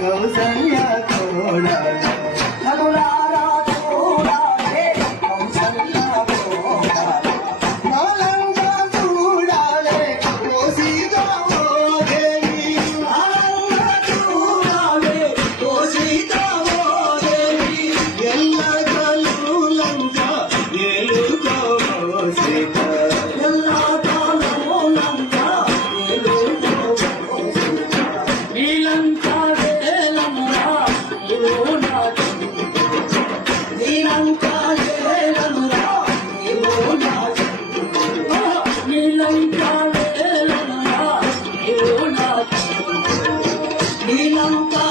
కౌసల్య కోడలు కనులారా చూడాలే కౌసల్య కోడలు నాలంగా చూడాలే ఓ సీతా ఓ దేవి నాలంగా చూడాలే ఓ సీతా ఓ దేవి ఎల్ల కలులంగా ఏలుకో సీత ఎల్లా కాలములంగా ఏలుకో సీత నీలంతా వేలమురా నీవు నా నీలంతా వేలమురా నీవు నా నీలంతా వేలమురా నీవు నా నీలంతా